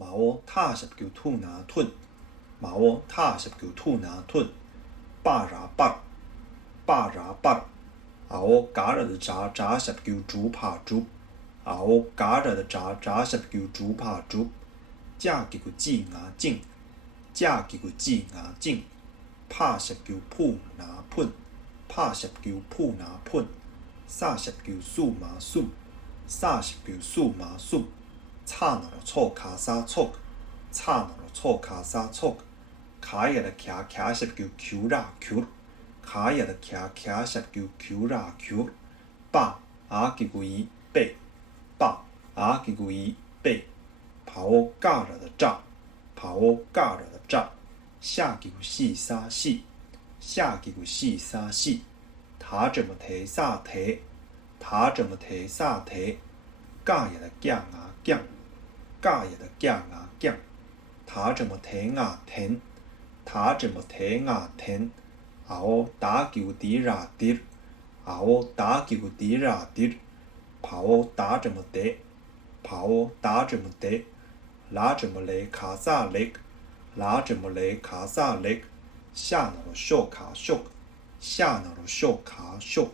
马窝踏十九兔拿吞，马窝踏十九兔拿吞，巴拉巴，巴拉巴，啊我嘎着的扎十九猪扒猪，啊我嘎着的扎十九猪扒猪，架几个字牙镜，架几个字牙镜，拍十九铺拿喷，拍十九铺拿喷，撒十九数麻数，撒十九数麻数。叉那了错卡沙错，叉那了错卡沙错，卡也的卡十九球啦球，卡也的卡十九球啦球，八啊几个一背，八啊几个一背，跑我嘎着的炸，跑我嘎着的炸，下几个细沙细，下几个细沙细，他怎么提啥提，他怎么提啥提，嘎也的降啊降。嘎也的降啊降，他怎么停啊停，他怎么停啊停，啊我打球滴啦滴，啊我打球滴啦滴，跑我打怎么得，跑我打怎么得，拉怎么来卡萨来，拉怎么来卡萨来，下那了小卡小，下那了小卡小。